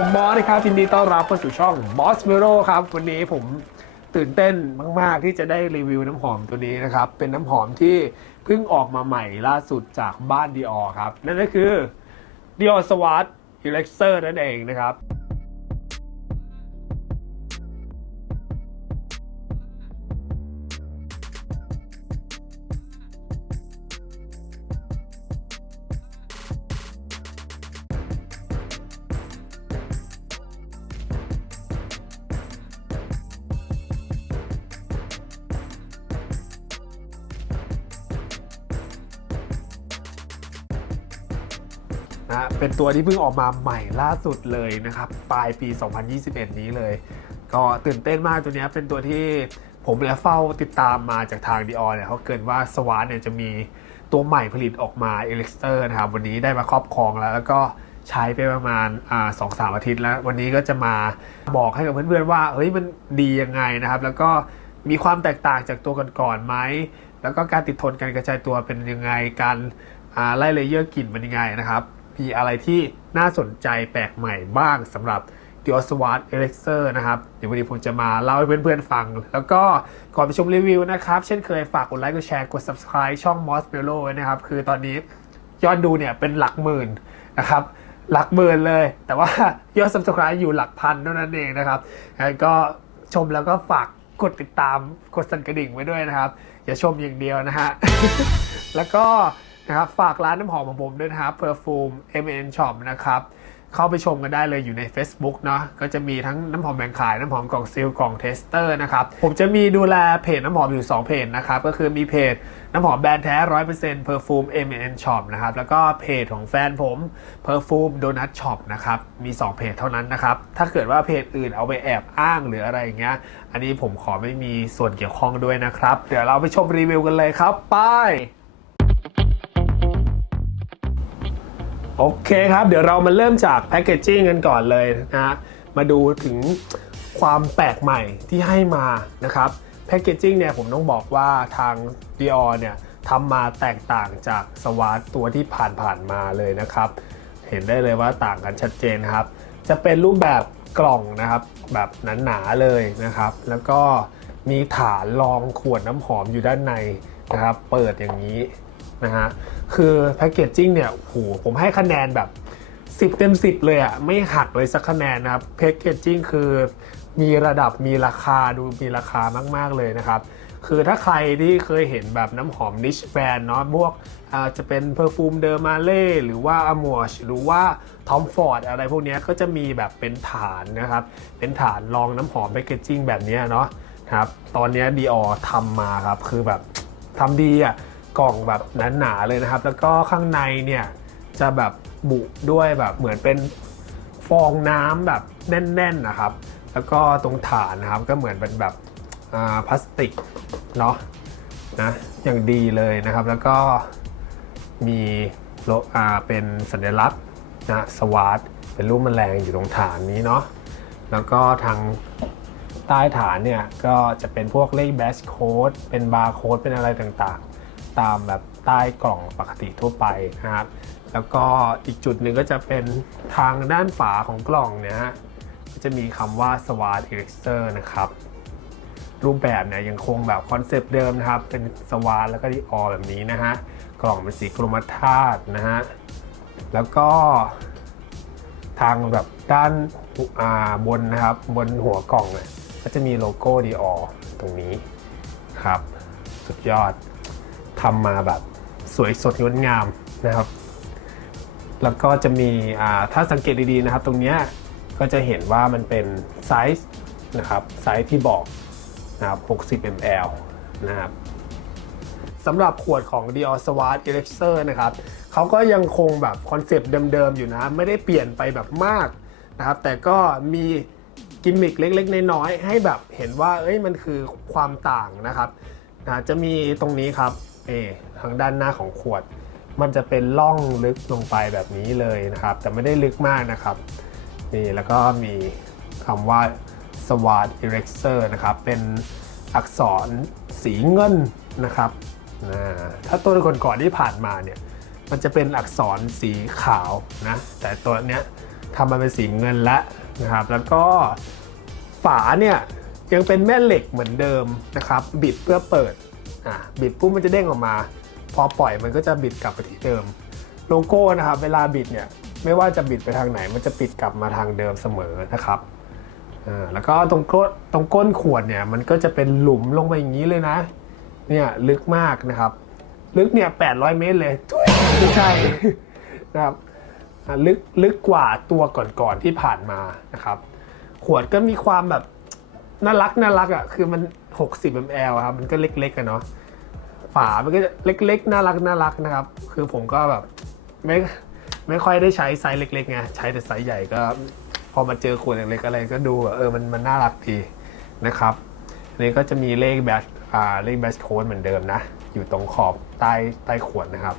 ผมบอสนะครับยินดีต้อนรับเข้าสู่ช่อง Boss m e r o ครับ วันนี้ผมตื่นเต้นมาก ๆ ที่จะได้รีวิวน้ำหอมตัวนี้นะครับ เป็นน้ำหอมที่เพิ่งออกมาใหม่ล่าสุดจากบ้านดีออครับ นั่นก็คือ Dior Swat Elixir นั่นเองนะครับะ เป็นตัวที่เพิ่งออกมาใหม่ล่าสุดเลยนะครับ ปลายปี 2021 นี้เลย ก็ตื่นเต้นมากตัวนี้เป็นตัวที่ผมและเฝ้าติดตามมาจากทาง Dior เนี่ยเขาเกินว่าสวาเนี่ยจะมีตัวใหม่ผลิตออกมา e l e x t e r นะครับ วันนี้ได้มาครอบครองแล้ว แล้วก็ใช้ไปประมาณสองสามอาทิตย์แล้ว วันนี้ก็จะมาบอกให้กับเพื่อนๆว่า เฮ้ยมันดียังไงนะครับ แล้วก็มีความแตกต่างจากตัวก่อนๆไหม แล้วก็การติดทนการกระจายตัวเป็นยังไง การไล่เลเยอร์กลิ่นเป็นยังไงนะครับ มีอะไรที่น่าสนใจแปลกใหม่บ้างสำหรับ Dior Swat Elixir นะครับเดี๋ยววันนี้ผมจะมาเล่าให้เพื่อนๆฟัง แล้วก็ก่อนไปชมรีวิวนะครับ เช่นเคยฝากกดไลค์กดแชร์กด subscribe ช่อง Moss Bello ไว้นะครับ คือตอนนี้ยอดดูเนี่ยเป็นหลักหมื่นนะครับหลักหมื่นเลย แต่ว่ายอด subscribe อยู่หลักพันเท่านั้นเองนะครับก็ชมแล้วก็ฝากกดติดตามกดสั่นกระดิ่งไว้ด้วยนะครับ อย่าชมอย่างเดียวนะฮะแล้วก็ นะครับฝากร้านน้ำหอมของผมด้วยนะครับ Perfume MN Shop นะครับเข้าไปชมกันได้เลยอยู่ใน Facebook เนาะก็จะมีทั้งน้ำหอมแบ่งขายน้ำหอมกล่องซิลกล่องเทสเตอร์นะครับผมจะมีดูแลเพจน้ำหอมอยู่ 2 เพจนะครับก็คือมีเพจน้ำหอมแบรนด์แท้ 100% Perfume MN Shop นะครับแล้วก็เพจของแฟนผม Perfume Donut Shop นะครับมี 2 เพจเท่านั้นนะครับถ้าเกิดว่าเพจอื่นเอาไปแอบอ้างหรืออะไรอย่างเงี้ยอันนี้ผมขอไม่มีส่วนเกี่ยวข้องด้วยนะครับ เดี๋ยวเราไปชมรีวิวกันเลยครับไป โอเคครับ เดี๋ยวเรามาเริ่มจากแพคเกจจิ้งกันก่อนเลยนะฮะมาดูถึงความแปลกใหม่ที่ให้มานะครับแพคเกจจิ้งเนี่ยผมต้องบอกว่าทาง Dior เนี่ยทำมาแตกต่างจากสวาร์ตตัวที่ผ่านๆมาเลยนะครับ เห็นได้เลยว่าต่างกันชัดเจนครับ จะเป็นรูปแบบกล่องนะครับ แบบหนาๆเลยนะครับ แล้วก็มีฐานรองขวดน้ำหอมอยู่ด้านในนะครับ เปิดอย่างนี้นะฮะ คือแพคเกจจิ้งเนี่ยโหผมให้คะแนนแบบ 10 เต็ม 10 เลยอะ่ะไม่หักเลยสักคะแนนนะครับแพคเกจจิ้งคือมีระดับมีราคาดูมีราคามาก ๆ เลยนะครับ คือถ้าใครที่เคยเห็นแบบน้ำหอมนิชแบรนด์เนาะพวกจะเป็นเพอร์ฟูมเดอร์มาเล่หรือว่าอ m ม r ชหรือว่าทอมฟอร์ดอะไรพวกนี้ก็จะมีแบบเป็นฐานนะครับ เป็นฐานรองน้ำหอมแพคเกจจิ้งแบบนี้เนาะครับตอนนี้ดีออทำมาครับ คือแบบทำดีอะ กล่องแบบหนาๆเลยนะครับ แล้วก็ข้างในเนี่ยจะแบบบุด้วยแบบเหมือนเป็นฟองน้ำแบบแน่นๆนะครับ แล้วก็ตรงฐานนะครับก็เหมือนเป็นแบบพลาสติกเนาะนะอย่างดีเลยนะครับ แล้วก็มีโลอ่าเป็นสัญลักษณ์นะสวาร์ทเป็นรูปแมลงอยู่ตรงฐานนี้เนาะแล้วก็ทางใต้ฐานเนี่ยก็จะเป็นพวกเลขแบชโค้ดเป็นบาร์โค้ดเป็นอะไรต่าง ตามแบบใต้กล่องปกติทั่วไปนะครับ แล้วก็อีกจุดหนึ่งก็จะเป็นทางด้านฝาของกล่องเนี่ยฮะก็จะมีคำว่า Swat Elixir นะครับ รูปแบบเนี่ยยังคงแบบคอนเซปต์เดิมนะครับ เป็นสวาร์แล้วก็ดีออแบบนี้นะฮะ กล่องเป็นสีกรมท่าตุนะฮะ แล้วก็ทางแบบด้านาบนนะครับ บนหัวกล่องเนี่ยก็จะมีโลโก้ดีออตรงนี้ครับ สุดยอด ทำมาแบบสวยสดงดงามนะครับ แล้วก็จะมีถ้าสังเกตดีๆนะครับ ตรงนี้ก็จะเห็นว่ามันเป็นไซส์นะครับไซส์ที่บอกนะครับ60 ml นะครับสำหรับขวดของ Dior Swat Elixir นะครับเขาก็ยังคงแบบคอนเซปต์เดิมๆ อยู่นะ ไม่ได้เปลี่ยนไปแบบมากนะครับ แต่ก็มีกิมมิคเล็กๆ น้อยๆ ให้แบบเห็นว่าเอ้ยมันคือความต่างนะครับนะจะมีตรงนี้ครับ เอทางด้านหน้าของขวด มันจะเป็นล่องลึกลงไปแบบนี้เลยนะครับ แต่ไม่ได้ลึกมากนะครับนี่แล้วก็มีคำว่า Swat Elixir นะครับ เป็นอักษรสีเงินนะครับถ้าตัวก่อนๆที่ผ่านมาเนี่ยมันจะเป็นอักษรสีขาวนะ แต่ตัวเนี้ยทำมาเป็นสีเงินแล้วนะครับ แล้วก็ฝาเนี่ยยังเป็นแม่เหล็กเหมือนเดิมนะครับ บิดเพื่อเปิด อะบิดปุ๊บมันจะเด้งออกมา พอปล่อยมันก็จะบิดกลับไปที่เดิม โลโก้นะครับเวลาบิดเนี่ยไม่ว่าจะบิดไปทางไหน มันจะปิดกลับมาทางเดิมเสมอนะครับแล้วก็ตรงก้นตรงก้นขวดเนี่ยมันก็จะเป็นหลุมลงไปอย่างนี้เลยนะ เนี่ยลึกมากนะครับ ลึกเนี่ย800 เมตรเลยทุยไม่ใช่นะครับลึกลึกกว่าตัวก่อนๆที่ผ่านมานะครับ ขวดก็มีความแบบน่ารักน่ารักอะคือมัน 60 ml ครับ มันก็เล็กๆกันเนาะ ฝา มันก็จะเล็กๆ น่ารักน่ารักนะครับ คือผมก็แบบไม่ไม่ค่อยได้ใช้ไซส์เล็กๆไง ใช้แต่ไซส์ใหญ่ก็ พอมาเจอขวดเล็กๆอะไรก็ดูเออ มันมันน่ารักดีนะครับนนี้ก็จะมีเลขแบชอ่าเลขแบชโค้ดเหมือนเดิมนะ อยู่ตรงขอบใต้ใต้ขวดนะครับ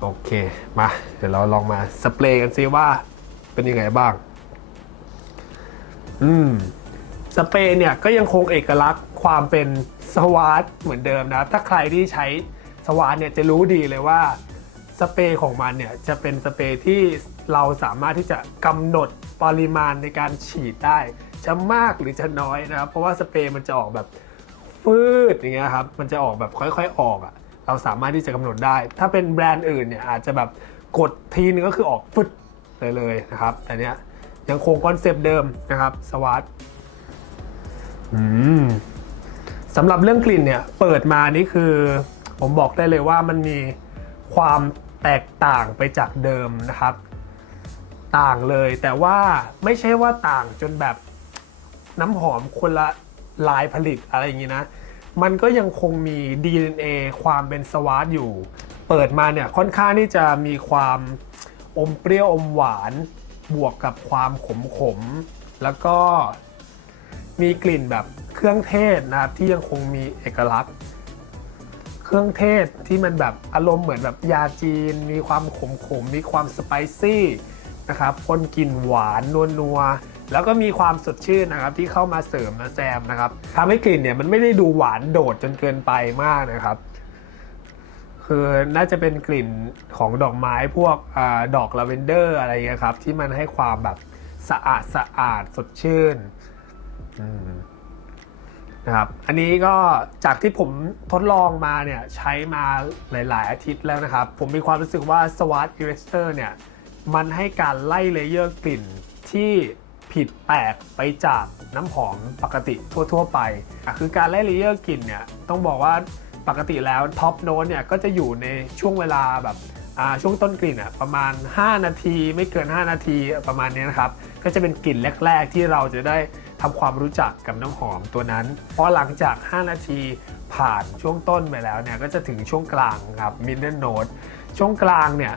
โอเค มา เดี๋ยวเราลองมาสเปรย์กันซิว่าเป็นยังไงบ้าง อืม สเปรย์เนี่ยก็ยังคงเอกลักษณ์ ความเป็นสวาร์ทเหมือนเดิมนะครับ ถ้าใครที่ใช้สวาร์ทเนี่ยจะรู้ดีเลยว่าสเปรย์ของมันเนี่ยจะเป็นสเปรย์ที่เราสามารถที่จะกำหนดปริมาณในการฉีดได้ จะมากหรือจะน้อยนะครับ เพราะว่าสเปรย์มันจะออกแบบฟืดอย่างเงี้ยครับมันจะออกแบบค่อยๆออกอะ่ะเราสามารถที่จะกำหนดได้ ถ้าเป็นแบรนด์อื่นเนี่ยอาจจะแบบกดทีนึงก็คือออกฟึดเลยเลยนะครับ แต่เนี้ยยังคงคอนเซปต์เดิมนะครับสวัสดอืม สำหรับเรื่องกลิ่นเนี่ยเปิดมานี่คือ ผมบอกได้เลยว่ามันมีความแตกต่างไปจากเดิมนะครับ ต่างเลยแต่ว่าไม่ใช่ว่าต่างจนแบบน้ำหอมคนละลายผลิตอะไรอย่างนี้นะ มันก็ยังคงมี DNA ความเป็นสวาร์ทอยู่ เปิดมาเนี่ยค่อนข้างที่จะมีความอมเปรี้ยวอมหวานบวกกับความขมขมๆแล้วก็มีกลิ่นแบบ เครื่องเทศนะครับที่ยังคงมีเอกลักษณ์ เครื่องเทศที่มันแบบอารมณ์เหมือนแบบยาจีน มีความขมขมมีความสไปซี่นะครับพ่นกลิ่นหวานนัวนัวแล้วก็มีความสดชื่นนะครับที่เข้ามาเสริมมาแซมนะครับทำให้กลิ่นเนี่ยมันไม่ได้ดูหวานโดดจนเกินไปมากนะครับ คือน่าจะเป็นกลิ่นของดอกไม้พวกอดอกลาเวนเดอร์อะไรเงี้ยครับที่มันให้ความแบบสะอาดสะอาดสดชื่น อืม นะครับอันนี้ก็จากที่ผมทดลองมาเนี่ยใช้มาหลาย ๆ อาทิตย์แล้วนะครับ ผมมีความรู้สึกว่า Swat Eraser เนี่ยมันให้การไล่เลเยอร์กลิ่นที่ผิดแปลกไปจากน้ำหอมปกติทั่ว ๆ ไป คือการไล่เลเยอร์กลิ่นเนี่ยต้องบอกว่าปกติแล้วท็อปโน้ตเนี่ยก็จะอยู่ในช่วงเวลาแบบช่วงต้นกลิ่นอะประมาณ 5 นาทีไม่เกิน 5 นาทีประมาณนี้นะครับ ก็จะเป็นกลิ่นแรก ๆ ที่เราจะได้ ทำความรู้จักกับน้ำหอมตัวนั้น เพราะหลังจาก 5 นาทีผ่านช่วงต้นไปแล้วเนี่ยก็จะถึงช่วงกลางครับ middle note ช่วงกลางเนี่ย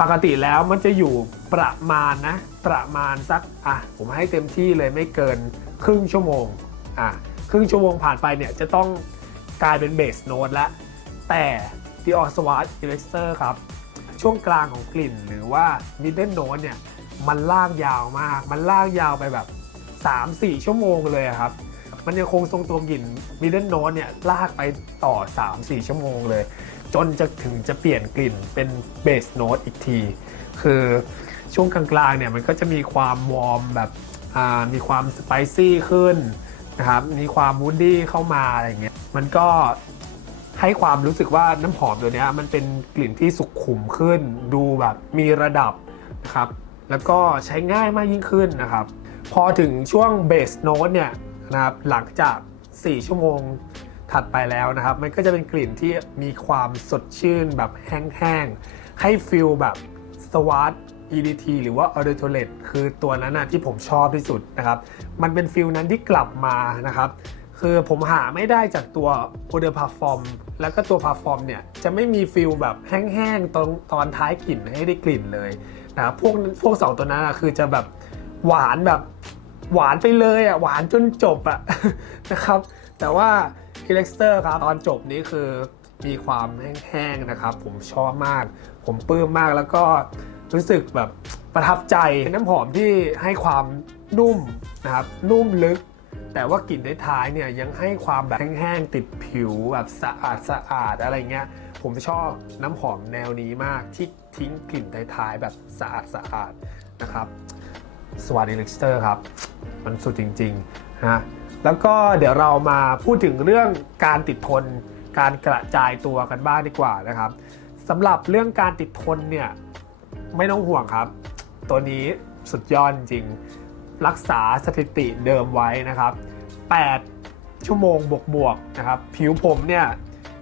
ปกติแล้วมันจะอยู่ประมาณนะประมาณสักอะผมให้เต็มที่เลยไม่เกินครึ่งชั่วโมงอะครึ่งชั่วโมงผ่านไปเนี่ยจะต้องกลายเป็นเบสโน้ตแล้วแต่ Dior Swatch Eraser ครับช่วงกลางของกลิ่นหรือว่า middle note เนี่ยมันลากยาวมาก มันลากยาวไปแบบ 3-4 ชั่วโมงเลยครับ มันยังคงทรงตัวกลิ่น middle note เนี่ยลากไปต่อ 3-4 ชั่วโมงเลย จนจะถึงจะเปลี่ยนกลิ่นเป็นเบสโน้ตอีกที คือช่วงกลางๆเนี่ยมันก็จะมีความวอร์มแบบมีความสไปซี่ขึ้นนะครับมีความวูดดี้เข้ามาอะไรเงี้ยมันก็ให้ความรู้สึกว่าน้ำหอมตัวนี้มันเป็นกลิ่นที่สุขุมขึ้น ดูแบบมีระดับนะครับ แล้วก็ใช้ง่ายมากยิ่งขึ้นนะครับ พอถึงช่วงเบสโน้ตเนี่ยนะครับหลังจาก 4 ชั่วโมงถัดไปแล้วนะครับ มันก็จะเป็นกลิ่นที่มีความสดชื่นแบบแห้งๆ ให้ฟิลแบบสว a t EDT หรือว่า a u d i t o l e t คือตัวนั้นนะที่ผมชอบที่สุดนะครับ มันเป็นฟิลนั้นที่กลับมานะครับ คือผมหาไม่ได้จากตัว o d e r Parfum แล้วก็ตัว Parfum เนี่ย จะไม่มีฟิลแบบแห้งๆตอนตอนท้ายกลิ่นให้ได้กลิ่นเลยนะครับพวกพวกสองตัวนั้นอะคือจะแบบ หวานแบบหวานไปเลยอะหวานจนจบอะนะครับ แต่ว่า e l e x t e r ครับตอนจบนี้คือมีความแห้งๆนะครับ ผมชอบมาก ผมปลื้มมากแล้วก็รู้สึกแบบประทับใจน้ำหอมที่ให้ความนุ่มนะครับนุ่มลึก แต่ว่ากลิ่นท้ายเนี่ยยังให้ความแบบแห้งๆติดผิวแบบสะอาดสะอาดอะไรเงี้ยผมชอบน้ำหอมแนวนี้มากที่ทิ้งกลิ่นท้ายๆแบบสะอาดสะอาดนะครับ สวัสดีลิกสเตอร์ครับ มันสุดจริงๆนะแล้วก็เดี๋ยวเรามาพูดถึงเรื่องการติดทน การกระจายตัวกันบ้างดีกว่านะครับสำหรับเรื่องการติดทนเนี่ยไม่ต้องห่วงครับ ตัวนี้สุดยอดจริง รักษาสถิติเดิมไว้นะครับ 8 ชั่วโมงบวกๆนะครับ ผิวผมเนี่ย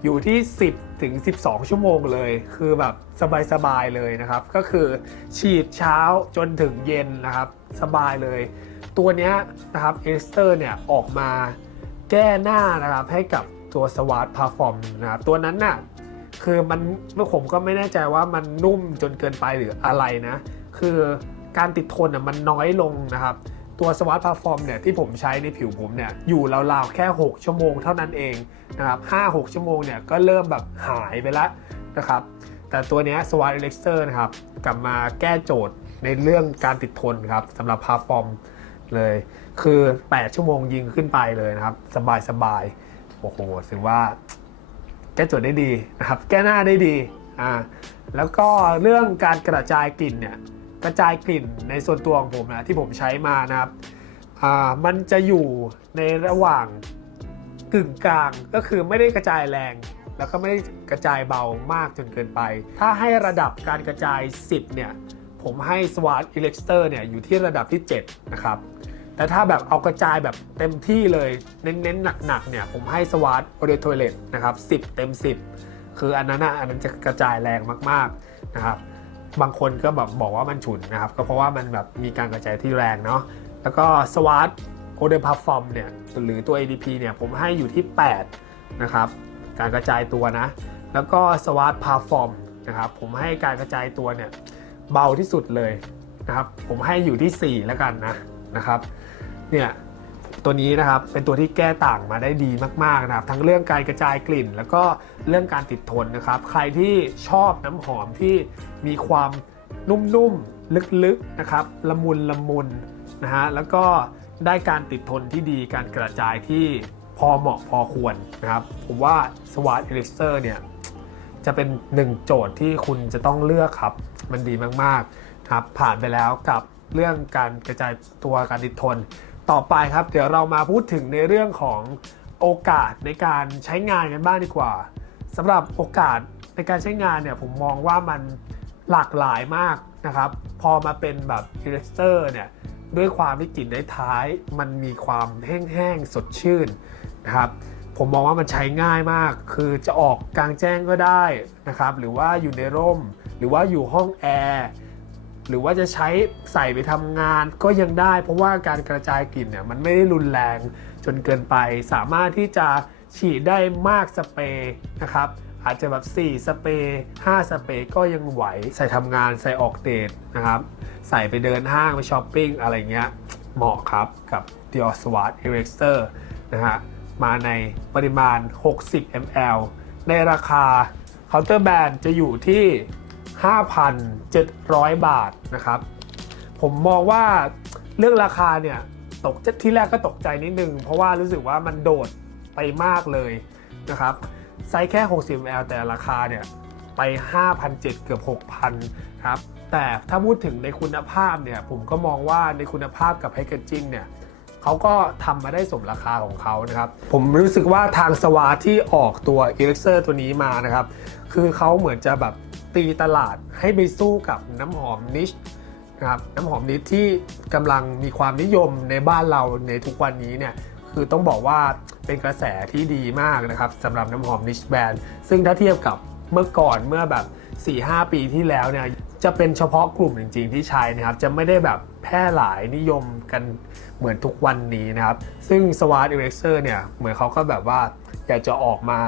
อยู่ที่ 10ถึง12 ชั่วโมงเลย คือแบบสบายๆเลยนะครับ ก็คือฉีดเช้าจนถึงเย็นนะครับ สบายเลย ตัวเนี้ยนะครับเอสเตอร์เนี่ยออกมาแก้หน้านะครับให้กับตัวสว a ตพาฟอร์มนะครับตัวนั้นน่ะคือมันผมก็ไม่แน่ใจว่ามันนุ่มจนเกินไปหรืออะไรนะ คือการติดทนอะมันน้อยลงนะครับ ตัวสวัสดพาฟอร์มเนี่ยที่ผมใช้ในผิวผมเนี่ยอยู่ราวๆแค่ 6 ชั่วโมงเท่านั้นเองนะครับ5-6ชั่วโมงเนี่ยก็เริ่มแบบหายไปแล้วนะครับแต่ตัวนี้สวัสดเล็กเซอร์นะครับกลับมาแก้โจทย์ในเรื่องการติดทนครับสำหรับพาฟอร์มเลยคือ 8 ชั่วโมงยิงขึ้นไปเลยนะครับ สบายๆโอ้โหถือว่า แก้โจทย์ได้ดีนะครับ แก้หน้าได้ดีอ่าแล้วก็เรื่องการกระจายกลิ่นเนี่ย กระจายกลิ่นในส่วนตัวของผมนะที่ผมใช้มานะครับอ่ามันจะอยู่ในระหว่างกึ่งกลางก็คือไม่ได้กระจายแรง แล้วก็ไม่ได้กระจายเบามากจนเกินไป ถ้าให้ระดับการกระจาย 10 เนี่ย ผมให้ SWAT e l e x t e r เตอร์เนี่ยอยู่ที่ระดับที่ 7 นะครับ แต่ถ้าแบบเอากระจายแบบเต็มที่เลย เน้นๆหนักๆเนี่ยผมให้ SWAT o r e t o i l e t นะครับ 10 เต็ม 10 คืออันนั้นนะอันนั้นจะกระจายแรงมากๆนะครับ บางคนก็แบบบอกว่ามันฉุนนะครับ ก็เพราะว่ามันแบบมีการกระจายที่แรงเนาะแล้วก็สวัสดโอเดอร์พาฟอร์มเนี่ยหรือตัว ADP เนี่ยผมให้อยู่ที่ 8 นะครับ การกระจายตัวนะ แล้วก็สวัสดพาฟอร์มนะครับผมให้การกระจายตัวเนี่ยเบาที่สุดเลยนะครับผมให้อยู่ที่ 4 แล้วกันนะนะครับเนี่ย ตัวนี้นะครับเป็นตัวที่แก้ต่างมาได้ดีมากๆนะครับทั้งเรื่องการกระจายกลิ่น แล้วก็เรื่องการติดทนนะครับ ใครที่ชอบน้ำหอมที่มีความนุ่มๆ ลึกๆนะครับละมุนละมุนนะฮะแล้วก็ได้การติดทนที่ดีการกระจายที่พอเหมาะพอควรนะครับผมว่า Swat e l i x i r เนี่ยจะเป็นหนึ่งโจทย์ที่คุณจะต้องเลือกครับ มันดีมากๆครับผ่านไปแล้วกับเรื่องการกระจายตัวการติดทน ต่อไปครับ เดี๋ยวเรามาพูดถึงในเรื่องของโอกาสในการใช้งานกันบ้างดีกว่าสำหรับโอกาสในการใช้งานเนี่ยผมมองว่ามันหลากหลายมากนะครับ พอมาเป็นแบบอิเลสเตอร์เนี่ยด้วยความที่กลิ่นได้ท้าย มันมีความแห้งๆสดชื่นนะครับผมมองว่ามันใช้ง่ายมาก คือจะออกกลางแจ้งก็ได้นะครับ หรือว่าอยู่ในร่ม หรือว่าอยู่ห้องแอร์ หรือว่าจะใช้ใส่ไปทำงานก็ยังได้ เพราะว่าการกระจายกลิ่นเนี่ยมันไม่ได้รุนแรงจนเกินไป สามารถที่จะฉีดได้มากสเปรย์นะครับอาจจะแบบ 4 สเปรย์5สเปรย์ก็ยังไหว ใส่ทำงานใส่ออกเดทนะครับ ใส่ไปเดินห้างไปช้อปปิ้งอะไรเงี้ย เหมาะครับกับ Dior Swatch Eraser นะฮะ มาในปริมาณ 60 ml ในราคาเคาน์เตอร์แบนจะอยู่ที่ 5,700 บาทนะครับ ผมมองว่าเรื่องราคาเนี่ยตกที่แรกก็ตกใจนิดนึง เพราะว่ารู้สึกว่ามันโดดไปมากเลยนะครับไซส์แค่ 60 ml แต่ราคาเนี่ยไป 5,700 เกือบ 6,000 ครับ แต่ถ้าพูดถึงในคุณภาพเนี่ย ผมก็มองว่าในคุณภาพกับแพคเกจจิ้งเนี่ย เขาก็ทำมาได้สมราคาของเขานะครับ ผมรู้สึกว่าทางสวาที่ออกตัว e l i x i r ตัวนี้มานะครับ คือเขาเหมือนจะแบบตีตลาดให้ไปสู้กับน้ำหอมนิชนะครับน้ำหอมนิชที่กำลังมีความนิยมในบ้านเราในทุกวันนี้เนี่ยคือต้องบอกว่าเป็นกระแสที่ดีมากนะครับสำหรับน้ำหอมนิชแบรนด์ซึ่งถ้าเทียบกับเมื่อก่อนเมื่อแบบ 4-5 ปีที่แล้วเนี่ย จะเป็นเฉพาะกลุ่มจริงๆที่ใช้นะครับ จะไม่ได้แบบแพร่หลายนิยมกันเหมือนทุกวันนี้นะครับ ซึ่ง Swat e r a s e r เนี่ย เหมือนเขาก็แบบว่าอยากจะออกมา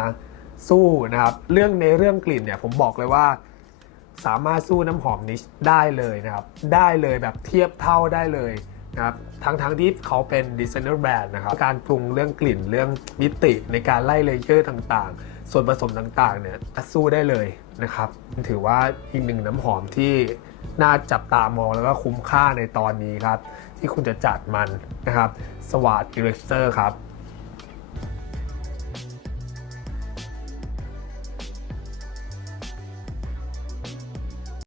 สู้นะครับ เรื่องในเรื่องกลิ่นเนี่ยผมบอกเลยว่าสามารถสู้น้ำหอมนิชได้เลยนะครับ ได้เลยแบบเทียบเท่าได้เลยนะครับทั้งทั้งที่เขาเป็นดีไซเนอร์แบรนด์นะครับ การปรุงเรื่องกลิ่นเรื่องมิติในการไล่เลเยอร์ต่างๆ ส่วนผสมต่างๆเนี่ยสู้ได้เลย นะครับถือว่าอีกหนึ่งน้ำหอมที่น่าจับตามองแล้วก็คุ้มค่าในตอนนี้ครับ ที่คุณจะจัดมันนะครับสวัสดีเรสเตอร์ครับ